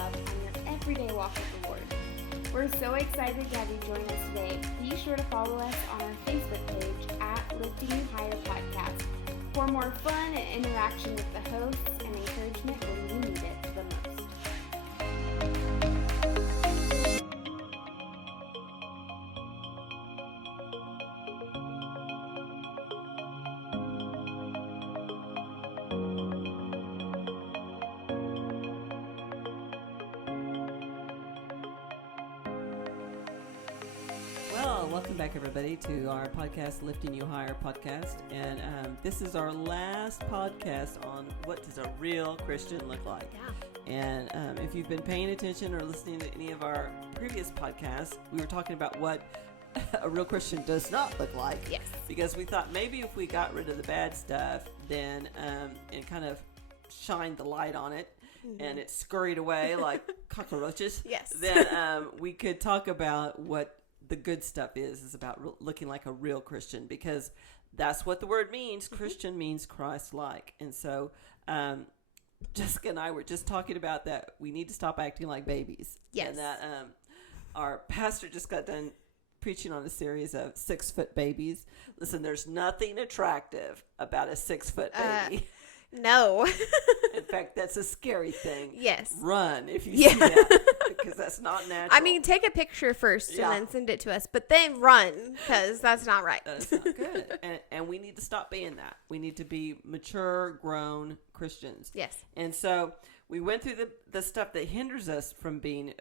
love on your everyday walk with the Lord. We're so excited to have you join us today. Be sure to follow us on our Facebook page at Lifting You Higher Podcast for more fun and interaction with the hosts and encouragement when you need it the most. Welcome back, everybody, to our podcast, Lifting You Higher podcast. And this is our last podcast on what does a real Christian look like. Yeah. And if you've been paying attention or listening to any of our previous podcasts, we were talking about what a real Christian does not look like. Yes. Because we thought maybe if we got rid of the bad stuff, then and kind of shined the light on it, and it scurried away like cockroaches. Yes. Then we could talk about what the good stuff is about looking like a real Christian, because that's what the word means. Christian means Christ-like. And so Jessica and I were just talking about that we need to stop acting like babies. Yes. And that our pastor just got done preaching on a series of 6-foot babies. Listen, there's nothing attractive about a 6-foot baby. No. In fact, that's a scary thing. Yes. Run if you see that, because that's not natural. I mean, take a picture first and then send it to us, but then run, because that's not right. That's not good. And we need to stop being that. We need to be mature, grown Christians. Yes. And so we went through the stuff that hinders us from being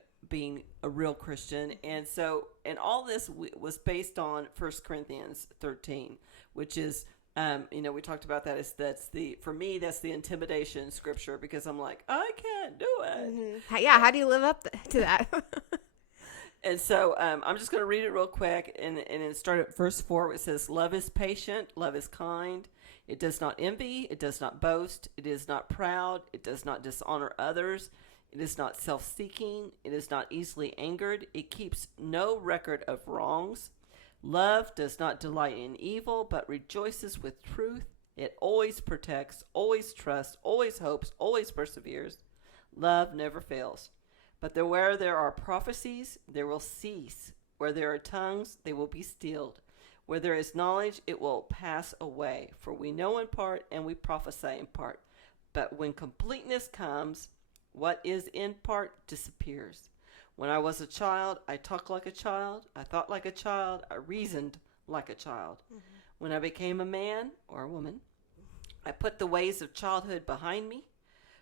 a real Christian. And so, and all this was based on 1 Corinthians 13, which is, we talked about that. For me, that's the intimidation scripture, because I'm like, I can't do it. Mm-hmm. Yeah. How do you live up to that? And so I'm just going to read it real quick and then start at verse 4. It says, love is patient, love is kind. It does not envy, it does not boast, it is not proud, it does not dishonor others, it is not self-seeking, it is not easily angered, it keeps no record of wrongs. Love does not delight in evil, but rejoices with truth. It always protects, always trusts, always hopes, always perseveres. Love never fails. But where there are prophecies, there will cease. Where there are tongues, they will be stilled. Where there is knowledge, it will pass away. For we know in part, and we prophesy in part. But when completeness comes, what is in part disappears. When I was a child, I talked like a child, I thought like a child, I reasoned like a child. Mm-hmm. When I became a man or a woman, I put the ways of childhood behind me.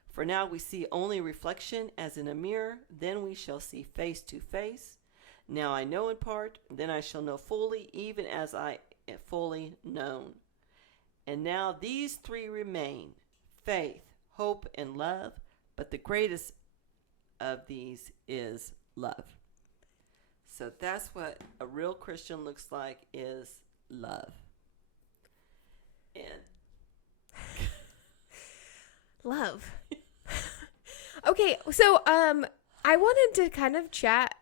For now we see only reflection as in a mirror, then we shall see face to face. Now I know in part, then I shall know fully, even as I am fully known. And now these three remain, faith, hope, and love, but the greatest of these is love. So that's what a real Christian looks like, is love. And love. Okay, so I wanted to kind of chat.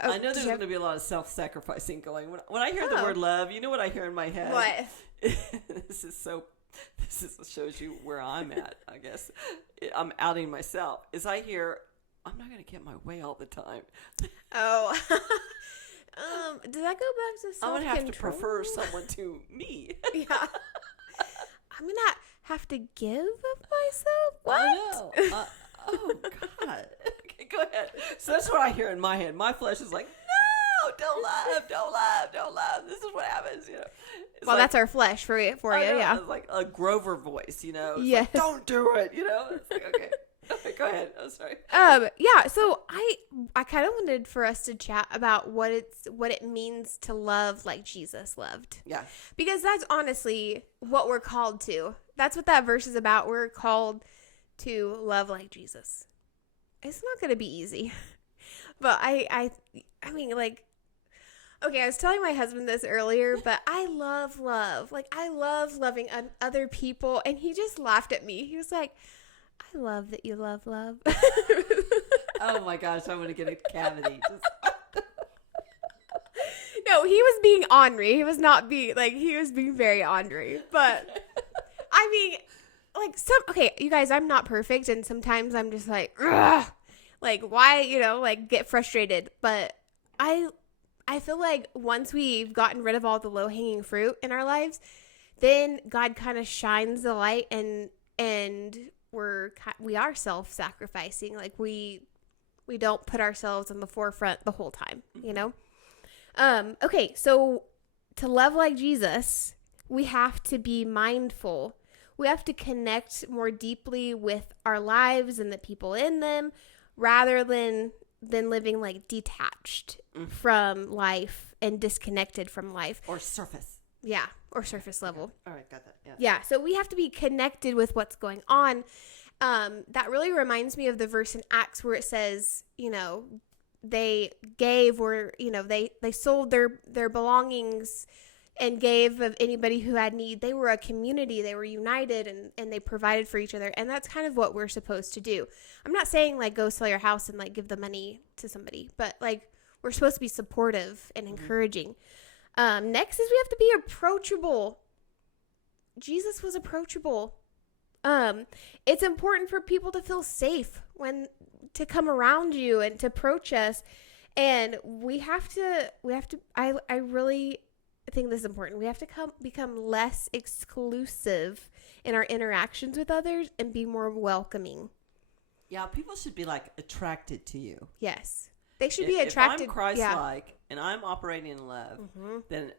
I know there's going to be a lot of self-sacrificing going. When I hear the word love, you know what I hear in my head? What? This shows you where I'm at, I guess. I'm outing myself. Is I hear, I'm not going to get my way all the time. Oh. Does that go back to self-control? I'm going to have to prefer someone to me. Yeah. I'm going to have to give of myself? What? I know. Oh, God. Okay, go ahead. So that's what I hear in my head. My flesh is like, no, don't love. This is what happens, you know. It's well, like, that's our flesh for you, yeah. It's like a Grover voice, you know. It's yes. like, don't do it, you know. It's like, okay. Go ahead. I'm sorry. Yeah. So I kind of wanted for us to chat about what it means to love like Jesus loved. Yeah. Because that's honestly what we're called to. That's what that verse is about. We're called to love like Jesus. It's not going to be easy, but I mean, like, okay, I was telling my husband this earlier, but I love love. Like, I love loving other people, and he just laughed at me. He was like, I love that you love love. Oh my gosh, I'm going to get a cavity. No, he was being ornery. He was not being, like, he was being very ornery. But, I mean, like, okay, you guys, I'm not perfect, and sometimes I'm just like, ugh. Like, why, like, get frustrated? But I feel like once we've gotten rid of all the low-hanging fruit in our lives, then God kind of shines the light, and we are self-sacrificing. Like, we don't put ourselves in the forefront the whole time, Okay, so to love like Jesus, we have to be mindful. We have to connect more deeply with our lives and the people in them, rather than living like detached from life and disconnected from life. Or surface. Yeah, or surface level. All right, got that. Yeah. Yeah, so we have to be connected with what's going on. That really reminds me of the verse in Acts where it says, they gave, or, they sold their belongings and gave of anybody who had need. They were a community. They were united, and they provided for each other. And that's kind of what we're supposed to do. I'm not saying, like, go sell your house and, like, give the money to somebody. But, like, we're supposed to be supportive and encouraging. Next is we have to be approachable. Jesus was approachable. It's important for people to feel safe to come around you and to approach us. And we have to, I really think this is important. We have to become less exclusive in our interactions with others and be more welcoming. Yeah, people should be like attracted to you. Yes. They should be attracted. If I'm Christ-like and I'm operating in love, then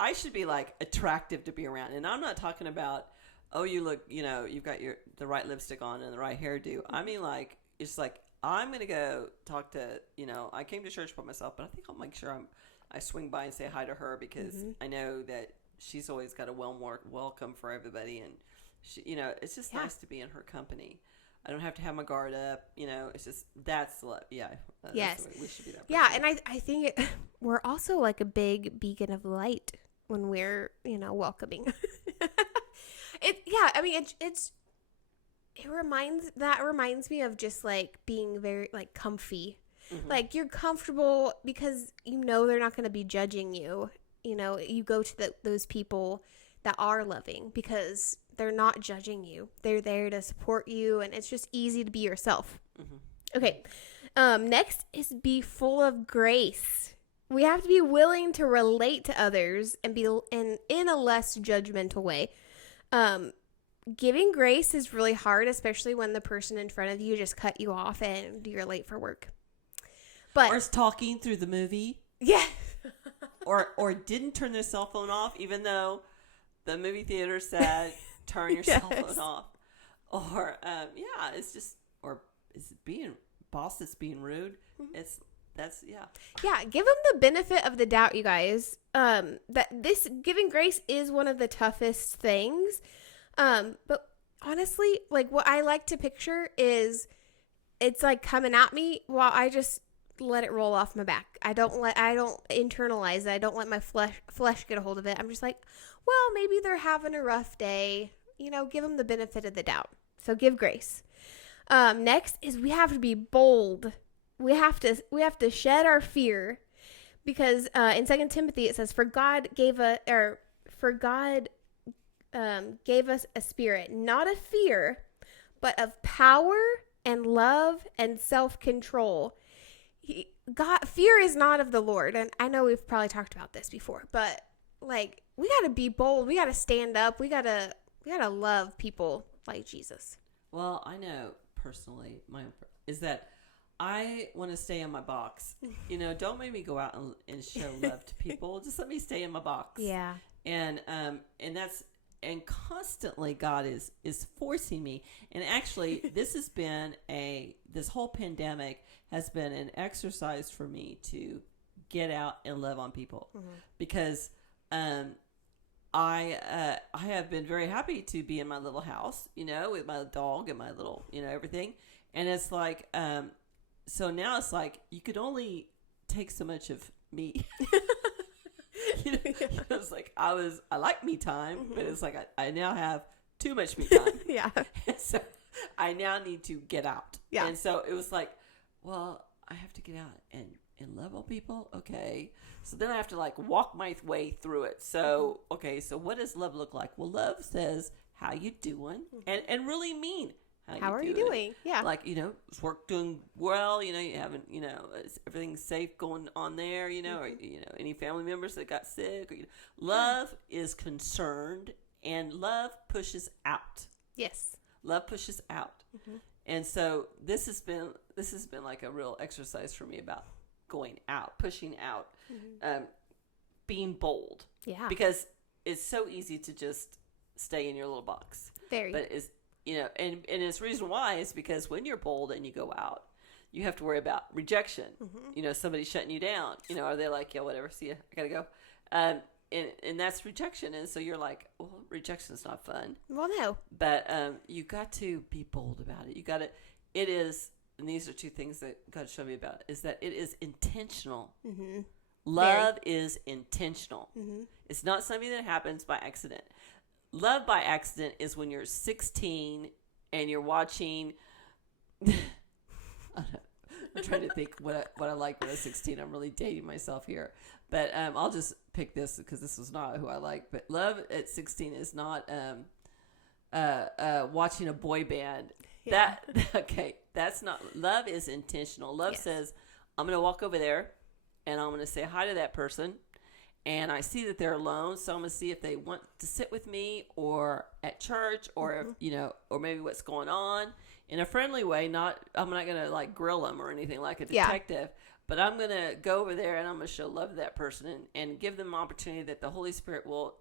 I should be like attractive to be around. And I'm not talking about, oh, you look, you've got the right lipstick on and the right hairdo. I mean, like, it's like, I'm going to go talk to, I came to church by myself, but I think I'll make sure I swing by and say hi to her, because I know that she's always got a welcome for everybody. And she, it's just nice to be in her company. I don't have to have my guard up. It's just, that's love. Yeah. Yes. That's the way we should be that person. Yeah. And I think we're also like a big beacon of light when we're, welcoming. It reminds me of just like being very like comfy. Like, you're comfortable because they're not going to be judging you. You go to those people that are loving because they're not judging you. They're there to support you, and it's just easy to be yourself. Okay. Next is be full of grace. We have to be willing to relate to others and be in a less judgmental way. Giving grace is really hard, especially when the person in front of you just cut you off and you're late for work. But or is talking through the movie. Yeah. or didn't turn their cell phone off, even though the movie theater said turn your cell phone off. Or it's just, or is it being boss that's being rude? Yeah, give them the benefit of the doubt, you guys. That this giving grace is one of the toughest things. But honestly, like, what I like to picture is it's like coming at me while I just let it roll off my back. I don't internalize it. I don't let my flesh get a hold of it. I'm just like, well, maybe they're having a rough day. Give them the benefit of the doubt. So give grace. Next is we have to be bold. We have to shed our fear, because in 2 Timothy it says, For God gave us a spirit, not of fear, but of power and love and self-control. Fear is not of the Lord. And I know we've probably talked about this before, but like, we got to be bold. We got to stand up. We got to love people like Jesus. Well, I know personally, is that I want to stay in my box. Don't make me go out and show love to people. Just let me stay in my box. Yeah. And constantly God is forcing me. And actually, this whole pandemic has been an exercise for me to get out and love on people, because I have been very happy to be in my little house, with my dog and my little, everything. And it's like, so now it's like you could only take so much of me. It's like I like me time, but it's like I now have too much me time. Yeah. And so I now need to get out. Yeah. And so it was like, well, I have to get out and love all people. Okay. So then I have to like walk my way through it. So, okay. So what does love look like? Well, love says, how you doing? And really mean, How are you doing? Yeah. Like, is work doing well? You haven't, is everything safe going on there? Or, any family members that got sick? Or, love is concerned, and love pushes out. Yes. Love pushes out. Mm-hmm. And so this has been like a real exercise for me about going out, pushing out, being bold. Yeah. Because it's so easy to just stay in your little box. Very. But it's, and it's reason why is because when you're bold and you go out, you have to worry about rejection. Mm-hmm. Somebody shutting you down. Are they like, yeah, whatever, see ya, I gotta go. And that's rejection. And so you're like, well, rejection's not fun. Well, no. But you got to be bold about it. It is, and these are two things that God showed me about, is that it is intentional. Mm-hmm. Love is intentional. Mm-hmm. It's not something that happens by accident. Love by accident is when you're 16 and you're watching. I'm trying to think what I liked when I was 16. I'm really dating myself here. But I'll just pick this because this is not who I like. But love at 16 is not watching a boy band. Yeah. That's not. Love is intentional. Love says, I'm going to walk over there and I'm going to say hi to that person. And I see that they're alone, so I'm going to see if they want to sit with me or at church or, if, or maybe what's going on in a friendly way. I'm not going to like grill them or anything like a detective, but I'm going to go over there and I'm going to show love to that person and give them an opportunity that the Holy Spirit will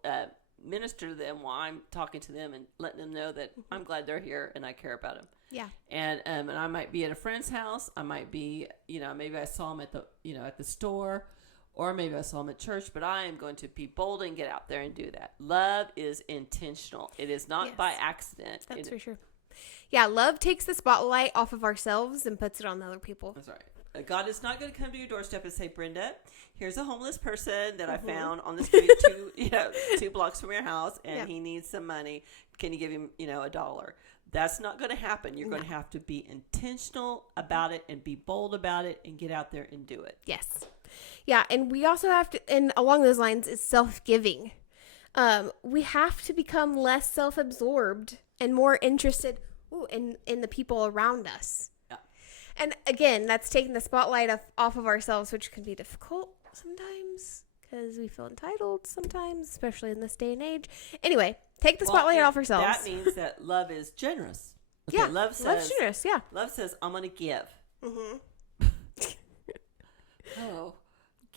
minister to them while I'm talking to them and letting them know that I'm glad they're here and I care about them. Yeah. And I might be at a friend's house. I might be, maybe I saw them at the, at the store. Or maybe I saw them at church, but I am going to be bold and get out there and do that. Love is intentional. It is not by accident. That's for sure. Yeah, love takes the spotlight off of ourselves and puts it on other people. That's right. God is not going to come to your doorstep and say, Brenda, here's a homeless person that I found on the street 2 blocks from your house, and he needs some money. Can you give him, $1? That's not going to happen. You're going to have to be intentional about it and be bold about it and get out there and do it. Yes. Yeah, and we also have to, and along those lines is self-giving. We have to become less self-absorbed and more interested in the people around us. Yeah. And again, that's taking the spotlight off of ourselves, which can be difficult sometimes because we feel entitled sometimes, especially in this day and age. Anyway, take the spotlight off ourselves. That means that love is generous. Okay, yeah, love's generous, yeah. Love says, I'm going to give. Mm-hmm. Oh,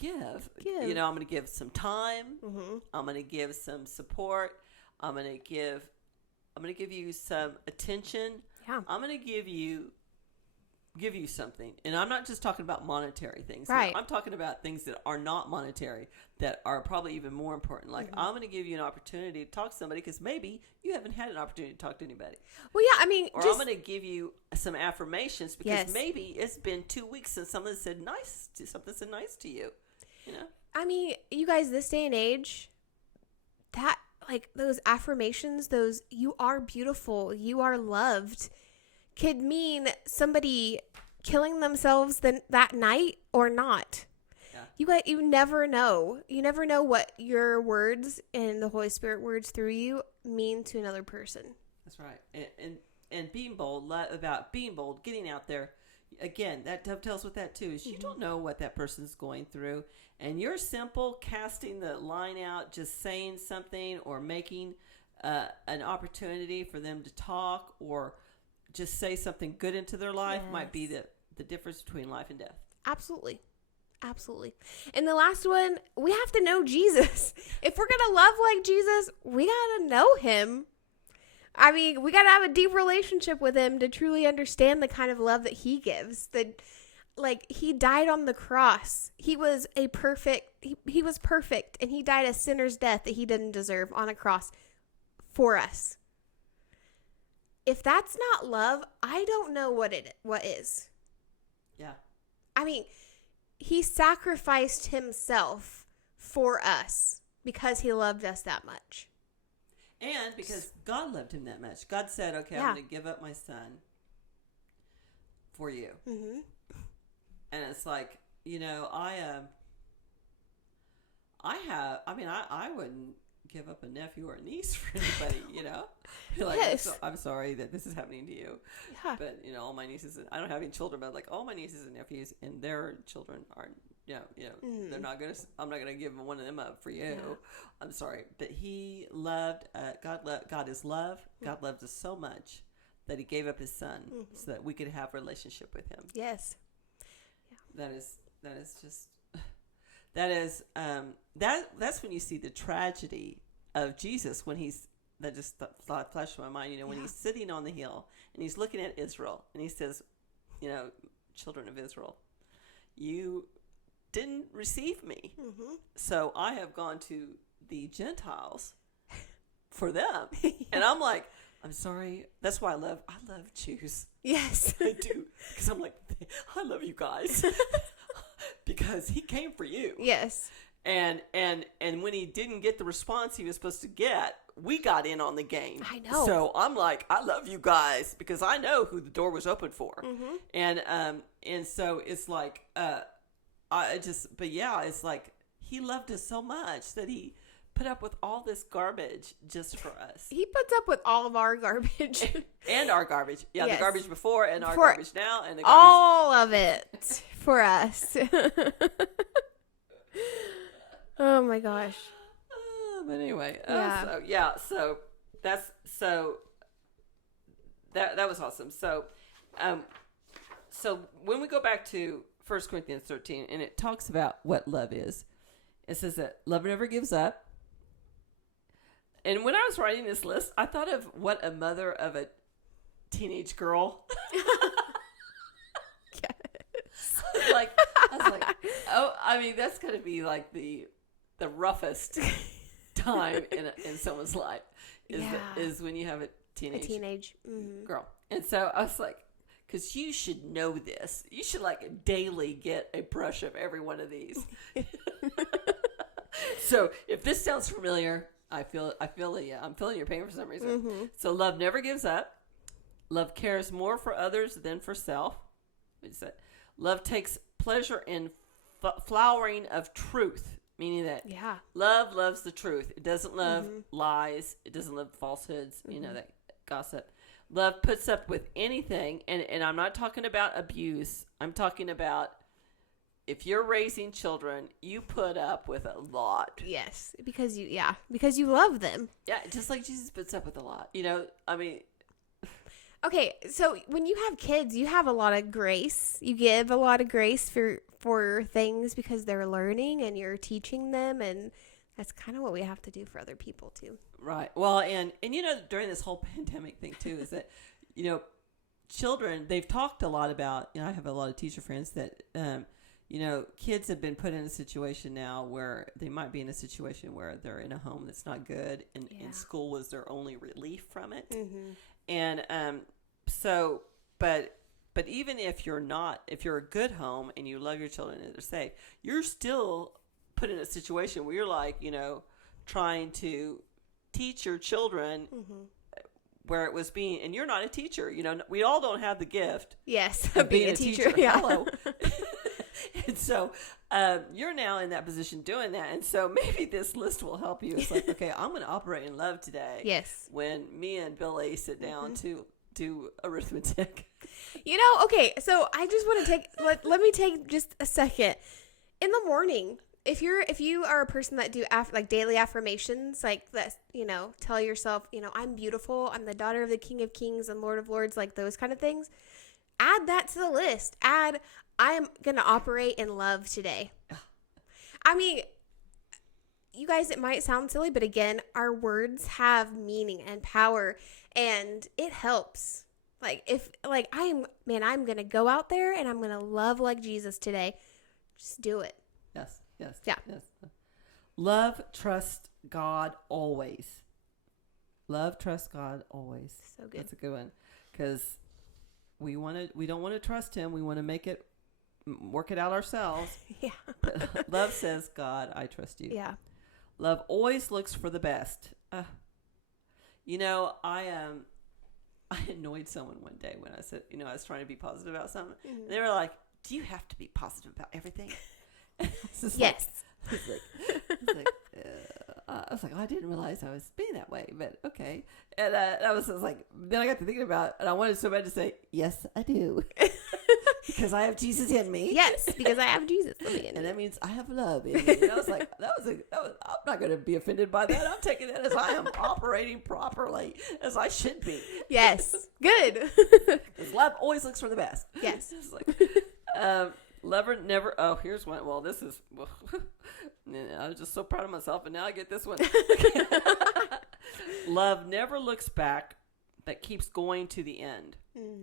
give. I'm going to give some time. Mm-hmm. I'm going to give some support. I'm going to give you some attention. Yeah. I'm going to give you something. And I'm not just talking about monetary things. Right. I'm talking about things that are not monetary that are probably even more important. Like, I'm going to give you an opportunity to talk to somebody because maybe you haven't had an opportunity to talk to anybody. Well, yeah, I mean, or I'm going to give you some affirmations because maybe it's been 2 weeks since something said nice to you. I mean, you guys, this day and age, that, like, those affirmations, those you are beautiful, you are loved, could mean somebody killing themselves that night or not. Yeah. You never know. You never know what your words and the Holy Spirit words through you mean to another person. That's right. And being bold, about being bold, getting out there. Again, that dovetails with that too, is you don't know what that person's going through. And you're simple casting the line out, just saying something or making an opportunity for them to talk or just say something good into their life might be the difference between life and death. Absolutely. Absolutely. And the last one, we have to know Jesus. If we're going to love like Jesus, we got to know him. I mean, we got to have a deep relationship with him to truly understand the kind of love that he gives. He died on the cross. He was he was perfect, and he died a sinner's death that he didn't deserve on a cross for us. If that's not love, I don't know what is. Yeah. I mean, he sacrificed himself for us because he loved us that much. And because God loved him that much. God said, okay, I'm going to give up my son for you. Mm-hmm. And it's like, I wouldn't give up a nephew or a niece for anybody, you know? You're like, Yes. I'm sorry that this is happening to you. Yeah. But, you know, all my nieces, I don't have any children, but like all my nieces and nephews and their children are, they're not going to, I'm not going to give one of them up for you. Yeah. I'm sorry. But he loved, God is love. God loves us so much that he gave up his son so that we could have a relationship with him. Yes. That's that's when you see the tragedy of Jesus when that just thought flashed in my mind, when he's sitting on the hill and he's looking at Israel and he says, children of Israel, you didn't receive me. So I have gone to the Gentiles for them. And I'm like, I'm sorry. That's why I love Jews. Yes. I do. Because I'm like, I love you guys. Because he came for you. Yes. And when he didn't get the response he was supposed to get, we got in on the game. I know. So I'm like, I love you guys because I know who the door was open for. And so it's like, it's like he loved us so much that he put up with all this garbage just for us. He puts up with all of our garbage. And our garbage. Yeah, Yes. the garbage before and our For garbage now and the garbage. all of it for us. Oh my gosh. But anyway, Yeah. so that was awesome. So when we go back to 1 Corinthians 13, and it talks about what love is, it says that love never gives up. And when I was writing this list, I thought of what a mother of a teenage girl. I was like, oh, I mean, that's going to be like the roughest time in someone's life is when you have a teenage girl. And so I was like, because you should know this. You should like daily get a brush of every one of these. So if this sounds familiar, I'm feeling your pain for some reason. So love never gives up. Love cares more for others than for self. What is that? Love takes pleasure in flowering of truth, meaning that love loves the truth. It doesn't love lies. It doesn't love falsehoods. That gossip. Love puts up with anything, and I'm not talking about abuse. I'm talking about if you're raising children, you put up with a lot. Yes, because you love them. Yeah, just like Jesus puts up with a lot. I mean. Okay, so when you have kids, you have a lot of grace. You give a lot of grace for things because they're learning and you're teaching them, and that's kind of what we have to do for other people too. Right. Well, and during this whole pandemic thing too, is that children, they've talked a lot about. I have a lot of teacher friends that kids have been put in a situation now where they might be in a situation where they're in a home that's not good, and school was their only relief from it. And but even if you're a good home and you love your children and they're safe, you're still put in a situation where you're like, trying to teach your children where it was being, and you're not a teacher. We all don't have the gift. Yes, of being a teacher. Yeah. Hello. And so you're now in that position doing that. And so maybe this list will help you. It's like, okay, I'm going to operate in love today. Yes. When me and Billy sit down to do arithmetic. Okay, so I just want to let me take just a second. In the morning, if you are a person that do daily affirmations, like that, tell yourself, I'm beautiful, I'm the daughter of the King of Kings and Lord of Lords, like those kind of things, add that to the list. Add, I'm going to operate in love today. I mean, you guys, it might sound silly, but again, our words have meaning and power, and it helps. I'm going to go out there and I'm going to love like Jesus today. Just do it. Yes. Yeah. Yes. Love, trust God always. Love, trust God always. So good. That's a good one. Because we don't want to trust him. We want to work it out ourselves. Yeah. But love says, God, I trust you. Yeah. Love always looks for the best. I annoyed someone one day when I said, I was trying to be positive about something. Mm-hmm. They were like, do you have to be positive about everything? Yes. I was like, oh, I didn't realize I was being that way, but okay. And I was just like, then I got to thinking about it, and I wanted so bad to say, yes, I do. Because I have Jesus in me. Yes, because I have Jesus living in And me. that means I have love in me. And I was like, I'm not going to be offended by that. I'm taking that as I am operating properly, as I should be. Yes. Good. Because love always looks for the best. Yes. It's like, lover never, oh, here's one. Well, this is, well, I was just so proud of myself, and now I get this one. Love never looks back, but keeps going to the end.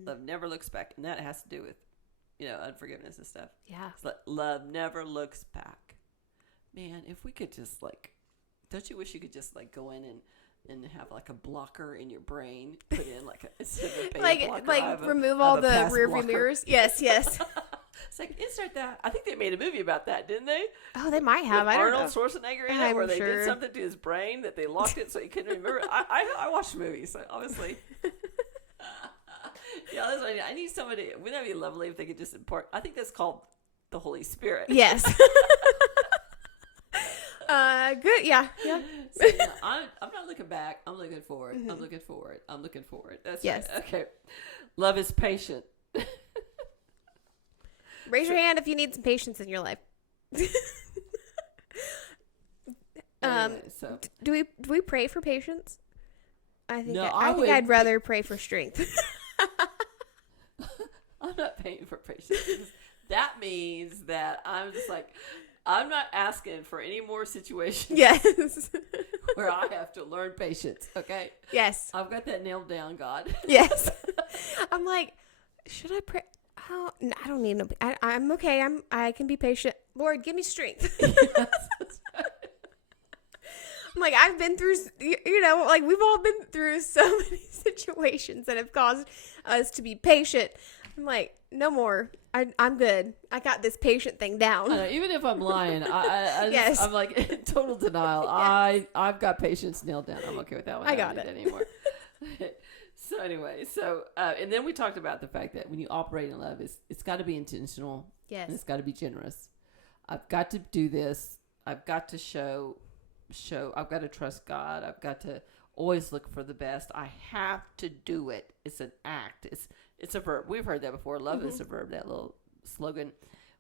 Love never looks back, and that has to do with, unforgiveness and stuff. Yeah. It's like, love never looks back. Man, if we could just don't you wish you could just go in and have like a blocker in your brain, put in instead of a beta blocker, remove all the rearview blocker. mirrors. Yes. It's like, insert that. I think they made a movie about that, didn't they? Oh, they might have. With I don't know. Arnold Schwarzenegger in it, I'm where they sure. did something to his brain that they locked it so he couldn't remember. I watched movies, so obviously. Yeah, that's what I need. I need somebody. Wouldn't that be lovely if they could just impart? I think that's called the Holy Spirit. Yes. Good. Yeah. So, I'm not looking back. I'm looking forward. I'm looking forward. I'm looking forward. That's Yes. right. Okay. Love is patient. Raise your hand if you need some patience in your life. Anyway, so Do we pray for patience? I think No, I think would- I'd rather pray for strength. I'm not paying for patience. That means that I'm just like, I'm not asking for any more situations Yes. where I have to learn patience. Okay. Yes. I've got that nailed down, God. Yes. I'm like, should I pray? Oh, no, I don't need no. I'm okay. I can be patient. Lord, give me strength. I'm like, I've been through, we've all been through so many situations that have caused us to be patient. I'm like, no more. I'm good. I got this patient thing down. I know, even if I'm lying, I Yes. I'm like in total denial. Yes. I've got patience nailed down. I'm okay with that one. I don't got need it. that anymore. So anyway, and then we talked about the fact that when you operate in love, it's got to be intentional. Yes. And it's got to be generous. I've got to do this. I've got to show. I've got to trust God. I've got to always look for the best. I have to do it. It's an act. It's a verb. We've heard that before. Love is a verb. That little slogan.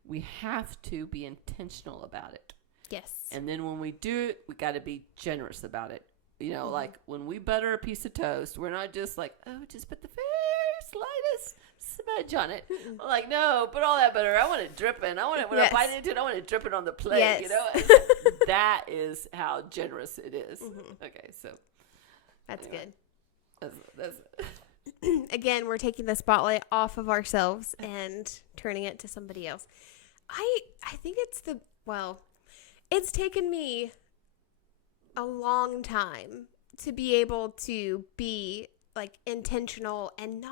We have to be intentional about it. Yes. And then when we do it, we got to be generous about it. Like when we butter a piece of toast, we're not just like, oh, just put the very slightest smudge on it. I'm like, no, put all that butter. I want it dripping. I want it when Yes. I bite into it. I want it dripping on the plate. Yes. That is how generous it is. Okay, so That's anyway. good. that's Again, we're taking the spotlight off of ourselves and turning it to somebody else. I think it's taken me a long time to be able to be intentional and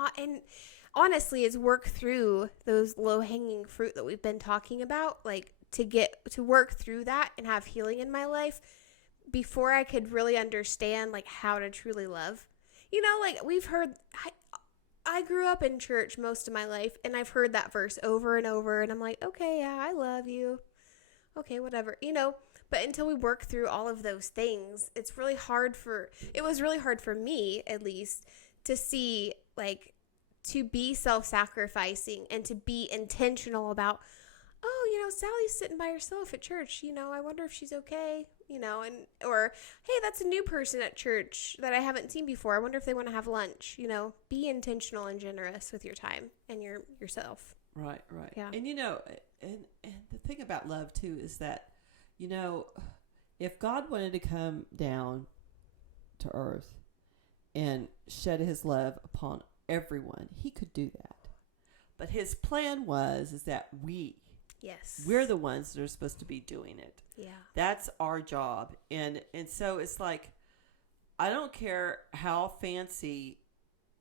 honestly is work through those low-hanging fruit that we've been talking about, to work through that and have healing in my life before I could really understand how to truly love. We've heard, I grew up in church most of my life, and I've heard that verse over and over, and I'm like, okay, yeah, I love you. Okay, whatever, But until we work through all of those things, it was really hard for me, at least, to see, to be self-sacrificing and to be intentional about, Sally's sitting by herself at church, I wonder if she's okay, or, hey, that's a new person at church that I haven't seen before. I wonder if they want to have lunch, be intentional and generous with your time and yourself. right. Yeah. And and the thing about love too is that, if God wanted to come down to earth and shed his love upon everyone, he could do that. But his plan is that we're the ones that are supposed to be doing it. Yeah. That's our job. And so it's like, I don't care how fancy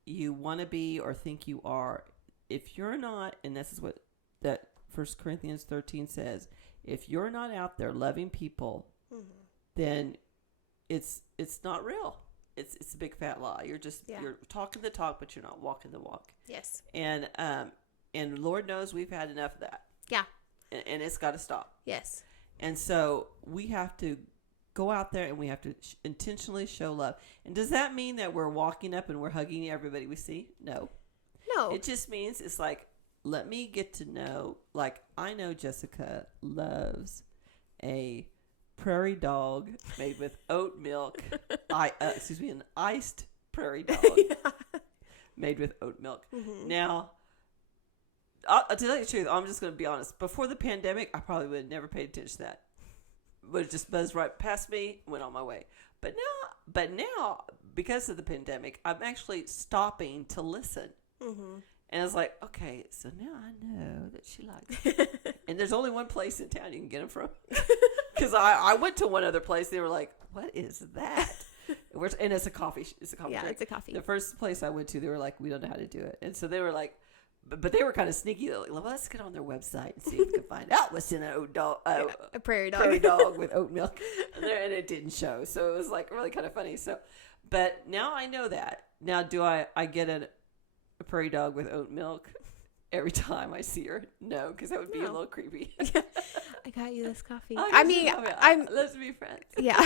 you want to be or think you are. If you're not, and this is what that 1 Corinthians 13 says, if you're not out there loving people, then it's not real. It's a big fat lie. You're just you're talking the talk, but you're not walking the walk. Yes. And Lord knows we've had enough of that. Yeah. And it's got to stop. Yes. And so we have to go out there and we have to intentionally show love. And does that mean that we're walking up and we're hugging everybody we see? No. No. It just means it's like, let me get to know, like, I know Jessica loves a prairie dog made with oat milk. An iced prairie dog made with oat milk. Mm-hmm. Now, I'll tell you the truth. I'm just going to be honest. Before the pandemic, I probably would have never paid attention to that. Would have just buzzed right past me, went on my way. But now, because of the pandemic, I'm actually stopping to listen. Mm-hmm. And I was like, okay, so now I know that she likes it. And there's only one place in town you can get them from. Because I went to one other place. They were like, what is that? And it's a coffee. It's a coffee Yeah, drink. it's a coffee. The first place I went to, they were like, we don't know how to do it. And so they were like, but they were kind of sneaky. They're like, well, let's get on their website and see if we can find out what's in an oat dog. A prairie dog. Prairie dog with oat milk. And it didn't show. So it was like really kind of funny. So, but now I know that. Now, do I get a prairie dog with oat milk every time I see her? No, because that would be a little creepy. I got you this coffee. I'm let's be friends. Yeah.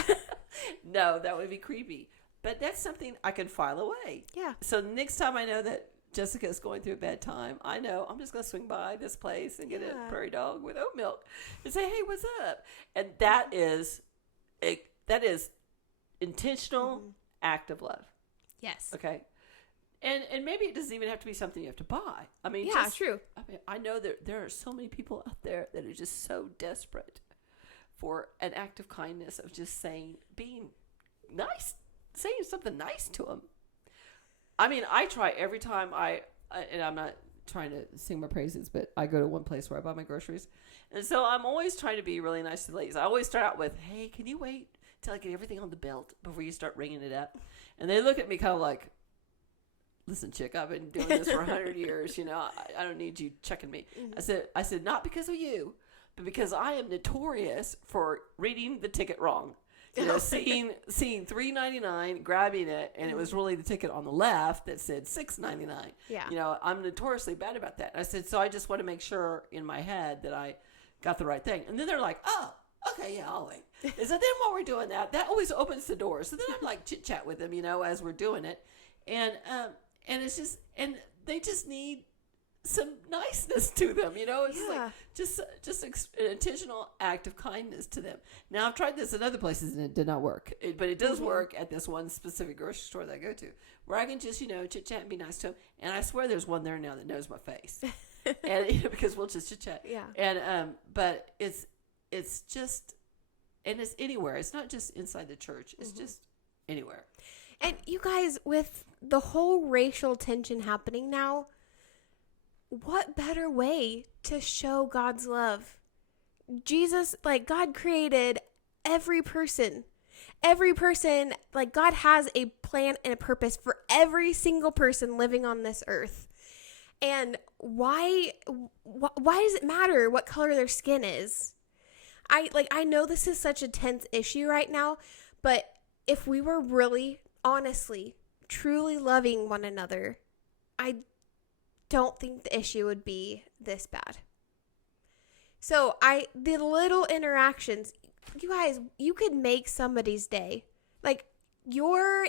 No, that would be creepy. But that's something I can file away. Yeah. So next time I know that Jessica is going through a bad time, I know I'm just going to swing by this place and get a prairie dog with oat milk and say, hey, what's up? And that is intentional act of love. Yes. Okay. And maybe it doesn't even have to be something you have to buy. I mean, yeah, true. I mean, I know that there are so many people out there that are just so desperate for an act of kindness, of just being nice, saying something nice to them. I mean, I try every time and I'm not trying to sing my praises, but I go to one place where I buy my groceries. And so I'm always trying to be really nice to the ladies. I always start out with, hey, can you wait till I get everything on the belt before you start ringing it up? And they look at me kind of like, listen, chick, I've been doing this for 100 years. You know, I don't need you checking me. Mm-hmm. I said, not because of you, but because I am notorious for reading the ticket wrong. You know, seeing $3.99, grabbing it, and it was really the ticket on the left that said $6.99. Yeah. You know, I'm notoriously bad about that. And I said, so I just want to make sure in my head that I got the right thing. And then they're like, oh, okay, yeah, I'll wait. And so then while we're doing that always opens the door. So then I'm like chit chat with them, you know, as we're doing it, and it's just, and they just need some niceness to them, you know. It's like just an intentional act of kindness to them. Now I've tried this at other places and it did not work, but it does work at this one specific grocery store that I go to, where I can just, you know, chit chat and be nice to them. And I swear there's one there now that knows my face, and you know, because we'll just chit chat. Yeah. And but it's just, and it's anywhere. It's not just inside the church. It's just anywhere. And you guys, with the whole racial tension happening now, what better way to show God's love? Jesus, like, God created every person. Every person, like, God has a plan and a purpose for every single person living on this earth. And why does it matter what color their skin is? I know this is such a tense issue right now, but if we were really, honestly, truly loving one another, I don't think the issue would be this bad. So the little interactions, you guys, you could make somebody's day. Like, you're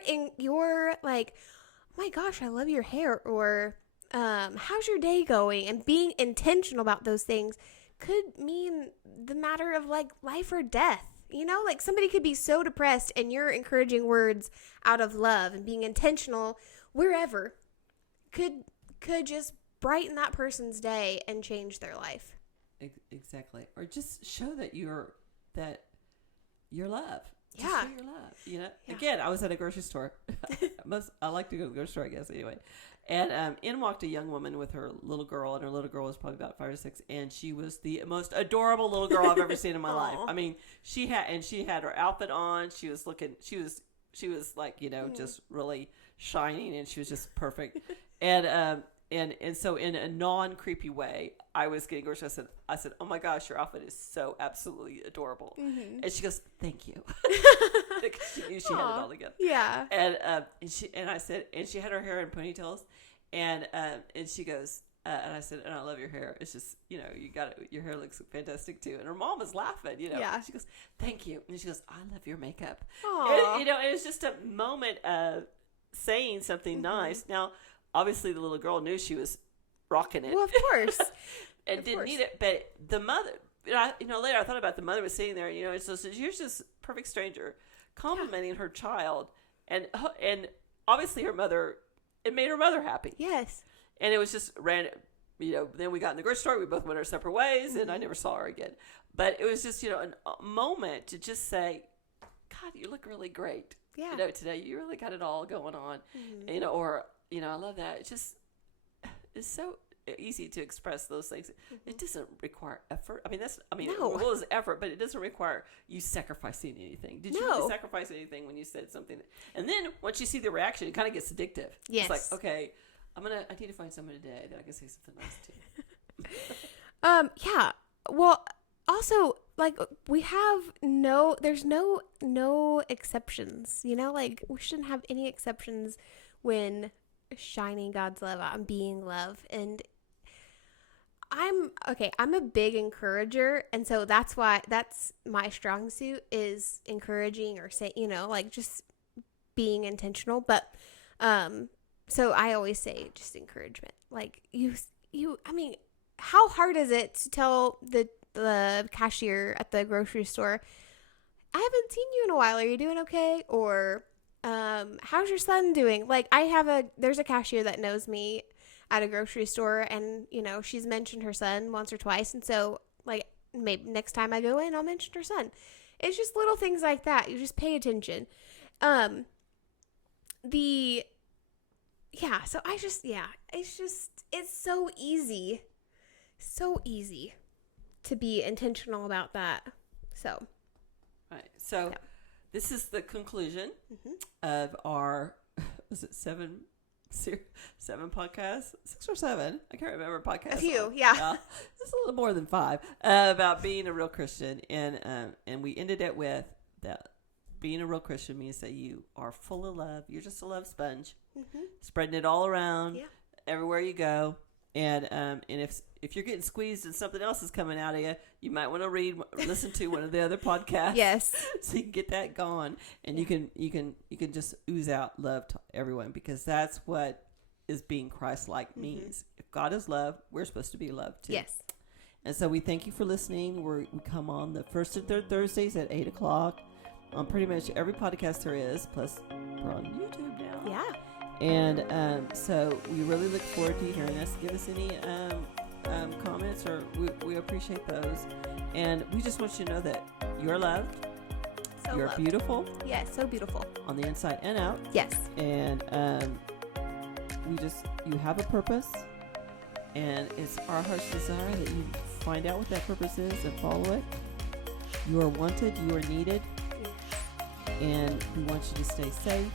like, oh my gosh, I love your hair, or how's your day going? And being intentional about those things could mean the matter of, like, life or death. You know, like, somebody could be so depressed and you're encouraging words out of love and being intentional wherever could just brighten that person's day and change their life. Exactly. Or just show that you're love. Just Yeah. show your love. You know. Yeah. Again, I was at a grocery store. I like to go to the grocery store, I guess, anyway. And in walked a young woman with her little girl, and her little girl was probably about 5 or 6, and she was the most adorable little girl I've ever seen in my life. I mean, she had her outfit on. She was like, you know, just really shining, and she was just perfect. And so in a non-creepy way, I was getting groceries. I said, oh my gosh, your outfit is so absolutely adorable. Mm-hmm. And she goes, thank you. Because she knew she had it all together. Yeah. And I said, and she had her hair in ponytails, and she goes, and I said, and I love your hair. It's just, you know, your hair looks fantastic too. And her mom was laughing, you know. Yeah. She goes, thank you. And she goes, I love your makeup. Aw. And, you know, it was just a moment of saying something nice. Now, obviously, the little girl knew she was rocking it. Well, of course. And Of didn't course. need it. But the mother, you know, later I thought about the mother was sitting there, you know, and so here's this perfect stranger complimenting her child. And obviously her mother, it made her mother happy. Yes. And it was just random, you know, then we got in the grocery store, we both went our separate ways, and I never saw her again. But it was just, you know, a moment to just say, God, you look really great. Yeah. You know, today you really got it all going on. You know, or, you know, I love that. It's so easy to express those things. It doesn't require effort. I mean, No. well, it's effort, but it doesn't require you sacrificing anything. Did you No. really sacrifice anything when you said something? And then once you see the reaction, it kind of gets addictive. Yes. It's like, okay, I need to find someone today that I can say something nice to. Yeah. Well, also, like, we have there's no exceptions, you know, like, we shouldn't have any exceptions when shining God's love out and being love. And I'm a big encourager, and so that's my strong suit, is encouraging, or say, you know, like, just being intentional. But so I always say just encouragement. Like, I mean, how hard is it to tell the cashier at the grocery store, I haven't seen you in a while, are you doing okay? Or how's your son doing? Like, there's a cashier that knows me at a grocery store, and, you know, she's mentioned her son once or twice, and so, like, maybe next time I go in, I'll mention her son. It's just little things like that. You just pay attention. It's so easy to be intentional about that. So, Right. So Yeah. this is the conclusion of our, was it seven podcasts? 6 or 7? I can't remember podcasts. a few, yeah. It's a little more than 5 about being a real Christian. And we ended it with that being a real Christian means that you are full of love. You're just a love sponge, spreading it all around, everywhere you go. And if you're getting squeezed and something else is coming out of you, you might want to listen to one of the other podcasts. Yes. So you can get that going, and you can just ooze out love to everyone, because that's what is being Christ-like means. If God is love, we're supposed to be love too. Yes. And so we thank you for listening. We come on the first and third Thursdays at 8:00 on pretty much every podcast there is. Plus, we're on YouTube now. Yeah. And so we really look forward to hearing us. Give us any comments, or we appreciate those. And we just want you to know that you're loved. So You're loved. beautiful Yes, so beautiful. on the inside and out. Yes. And you have a purpose. And it's our heart's desire that you find out what that purpose is and follow it. You are wanted. You are needed. And we want you to stay safe